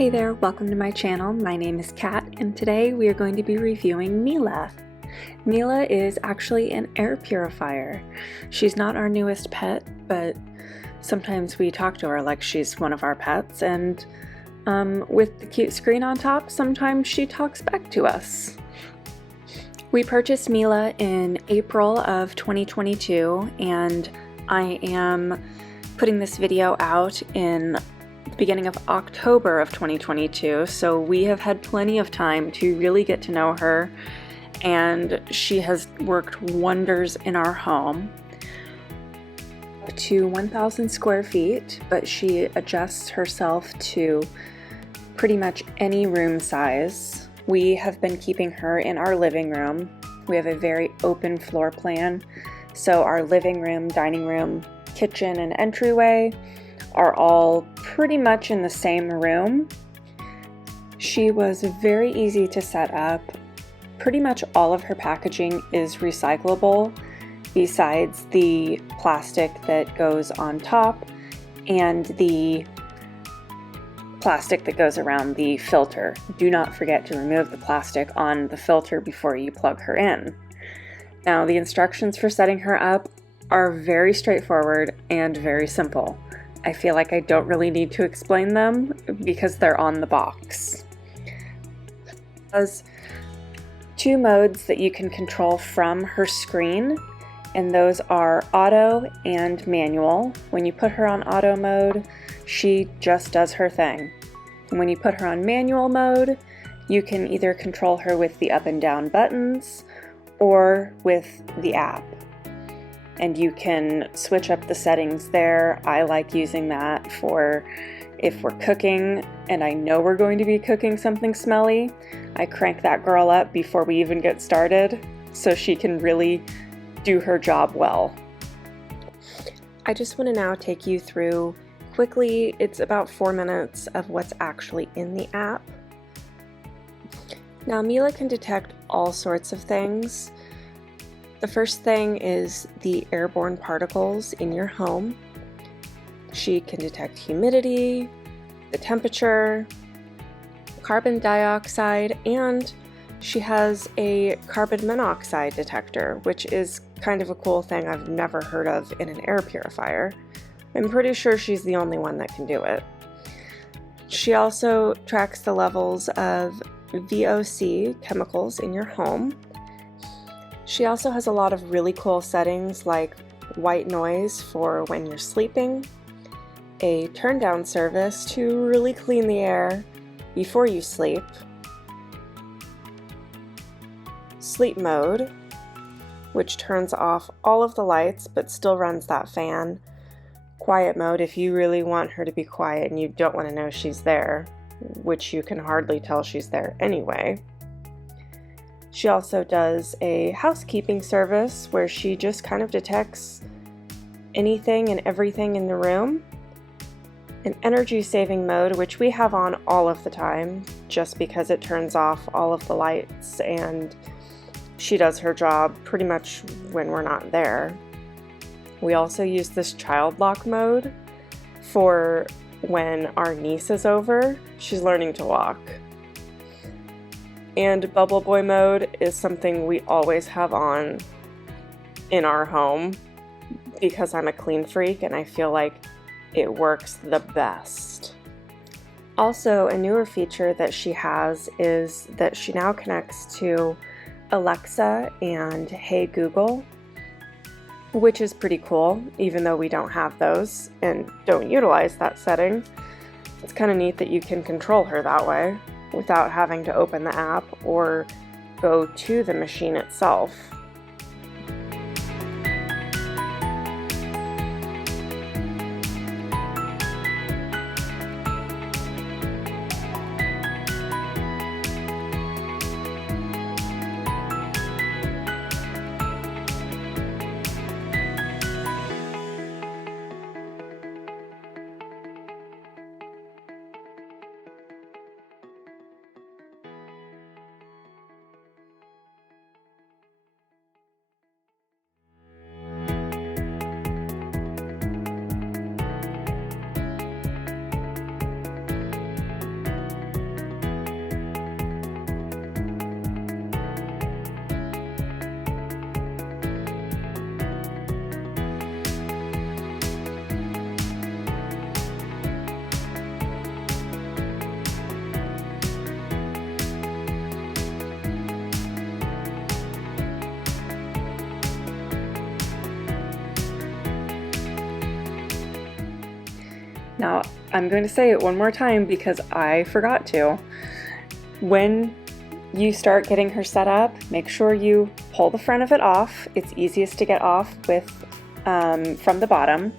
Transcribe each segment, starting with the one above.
Hey there, welcome to my channel. My name is Kat, and today we are going to be reviewing Mila. Mila is actually an air purifier. She's not our newest pet, but sometimes we talk to her like she's one of our pets, and with the cute screen on top, sometimes she talks back to us. We purchased Mila in April of 2022, and I am putting this video out in the beginning of October of 2022, so we have had plenty of time to really get to know her, and she has worked wonders in our home. Up to 1,000 square feet, but she adjusts herself to pretty much any room size. We have been keeping her in our living room. We have a very open floor plan, so our living room, dining room, kitchen, and entryway are all pretty much in the same room. She was very easy to set up. Pretty much all of her packaging is recyclable, besides the plastic that goes on top and the plastic that goes around the filter. Do not forget to remove the plastic on the filter before you plug her in. Now, the instructions for setting her up are very straightforward and very simple. I feel like I don't really need to explain them because they're on the box. There's two modes that you can control from her screen, and those are auto and manual. When you put her on auto mode, she just does her thing. When you put her on manual mode, you can either control her with the up and down buttons or with the app. And you can switch up the settings there. I like using that for if we're cooking and I know we're going to be cooking something smelly. I crank that girl up before we even get started so she can really do her job well. I just want to now take you through quickly, it's about 4 minutes of what's actually in the app. Now, Mila can detect all sorts of things. The first thing is the airborne particles in your home. She can detect humidity, the temperature, carbon dioxide, and she has a carbon monoxide detector, which is kind of a cool thing I've never heard of in an air purifier. I'm pretty sure she's the only one that can do it. She also tracks the levels of VOC chemicals in your home. She also has a lot of really cool settings like white noise for when you're sleeping, a turn down service to really clean the air before you sleep, sleep mode, which turns off all of the lights but still runs that fan, quiet mode if you really want her to be quiet and you don't want to know she's there, which you can hardly tell she's there anyway. She also does a housekeeping service where she just kind of detects anything and everything in the room. An energy saving mode, which we have on all of the time, just because it turns off all of the lights and she does her job pretty much when we're not there. We also use this child lock mode for when our niece is over. She's learning to walk. And bubble boy mode is something we always have on in our home because I'm a clean freak and I feel like it works the best. Also, a newer feature that she has is that she now connects to Alexa and Hey Google, which is pretty cool, even though we don't have those and don't utilize that setting. It's kind of neat that you can control her that way without having to open the app or go to the machine itself. I'm going to say it one more time because I forgot to. When you start getting her set up, make sure you pull the front of it off. It's easiest to get off with from the bottom.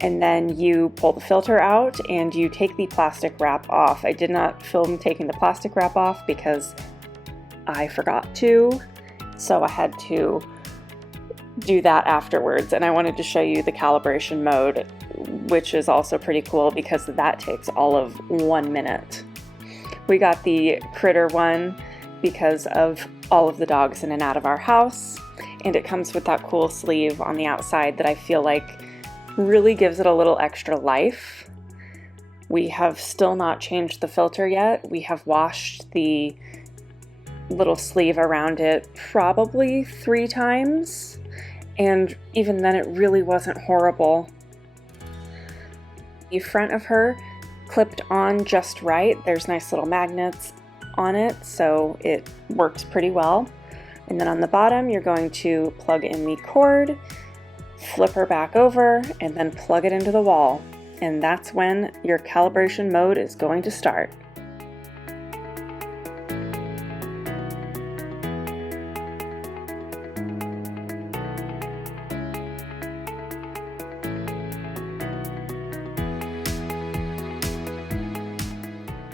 And then you pull the filter out and you take the plastic wrap off. I did not film taking the plastic wrap off because I forgot to, so I had to do that afterwards. And I wanted to show you the calibration mode, which is also pretty cool because that takes all of 1 minute. We got the critter one because of all of the dogs in and out of our house, and it comes with that cool sleeve on the outside that I feel like really gives it a little extra life. We have still not changed the filter yet. We have washed the little sleeve around it probably 3 times, and even then it really wasn't horrible. The front of her clipped on just right. There's nice little magnets on it, so it works pretty well. And then on the bottom, you're going to plug in the cord, flip her back over, and then plug it into the wall. And that's when your calibration mode is going to start.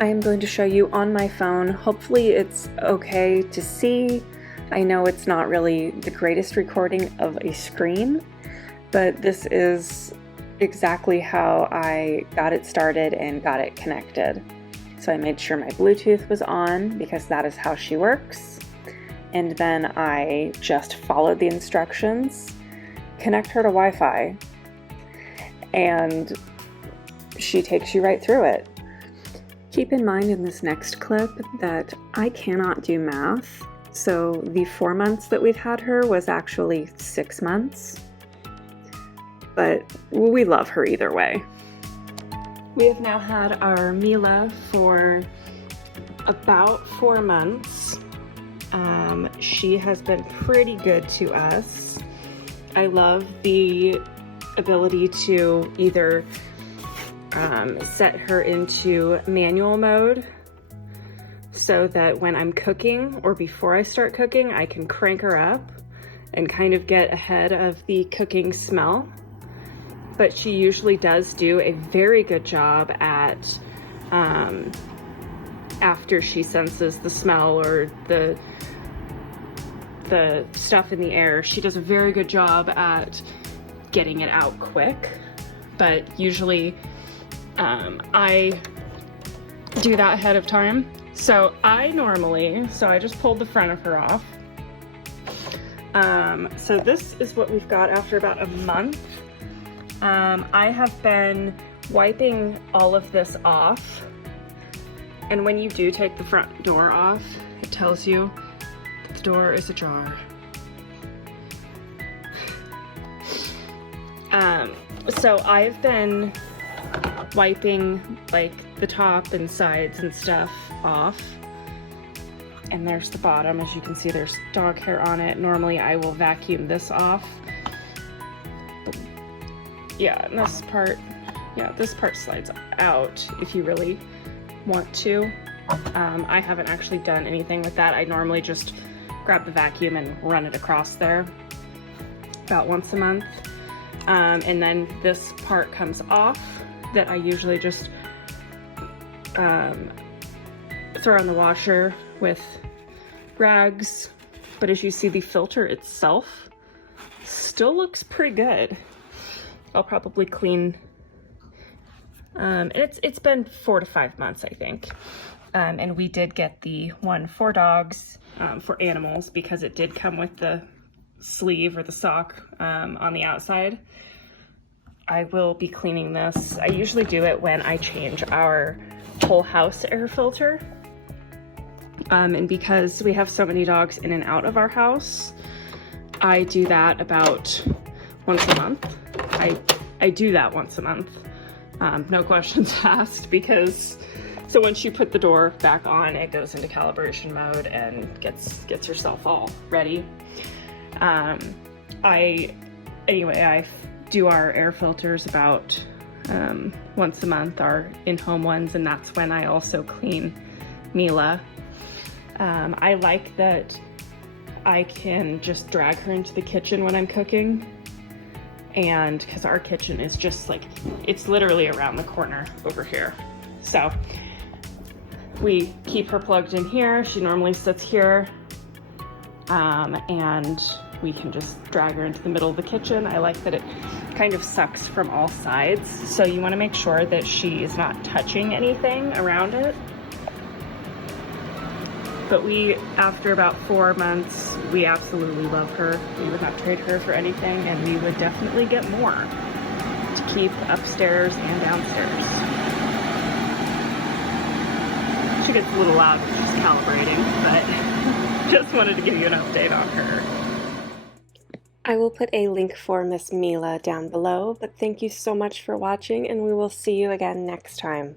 I am going to show you on my phone. Hopefully it's okay to see. I know it's not really the greatest recording of a screen, but this is exactly how I got it started and got it connected. So I made sure my Bluetooth was on because that is how she works. And then I just followed the instructions, connect her to Wi-Fi, and she takes you right through it. Keep in mind in this next clip that I cannot do math, so the 4 months that we've had her was actually 6 months, but we love her either way. We have now had our Mila for about 4 months. She has been pretty good to us. I love the ability to either set her into manual mode so that when I'm cooking or before I start cooking, I can crank her up and kind of get ahead of the cooking smell. But she usually does do a very good job at after she senses the smell or the stuff in the air, she does a very good job at getting it out quick. But usually I do that ahead of time. So I just pulled the front of her off. So this is what we've got after about a month. I have been wiping all of this off. And when you do take the front door off, it tells you that the door is ajar. So I've been wiping like the top and sides and stuff off. And there's the bottom. As you can see, there's dog hair on it. Normally I will vacuum this off. But yeah, and this part slides out if you really want to. I haven't actually done anything with that. I normally just grab the vacuum and run it across there about once a month. And then this part comes off that I usually just throw in the washer with rags. But as you see, the filter itself still looks pretty good. I'll probably clean, and it's been 4 to 5 months, I think. And we did get the one for dogs, for animals, because it did come with the sleeve or the sock on the outside. I will be cleaning this. I usually do it when I change our whole house air filter. And because we have so many dogs in and out of our house, I do that about once a month. I do that once a month. No questions asked, because so once you put the door back on, it goes into calibration mode and gets yourself all ready. I do our air filters about once a month, our in-home ones, and that's when I also clean Mila. I like that I can just drag her into the kitchen when I'm cooking, and because our kitchen is just like, it's literally around the corner over here. So we keep her plugged in here. She normally sits here, and we can just drag her into the middle of the kitchen. I like that it kind of sucks from all sides, so you want to make sure that she is not touching anything around it. But we, after about 4 months, we absolutely love her. We would not trade her for anything, and we would definitely get more to keep upstairs and downstairs. She gets a little loud because she's calibrating, but just wanted to give you an update on her. I will put a link for Miss Mila down below, but thank you so much for watching, and we will see you again next time.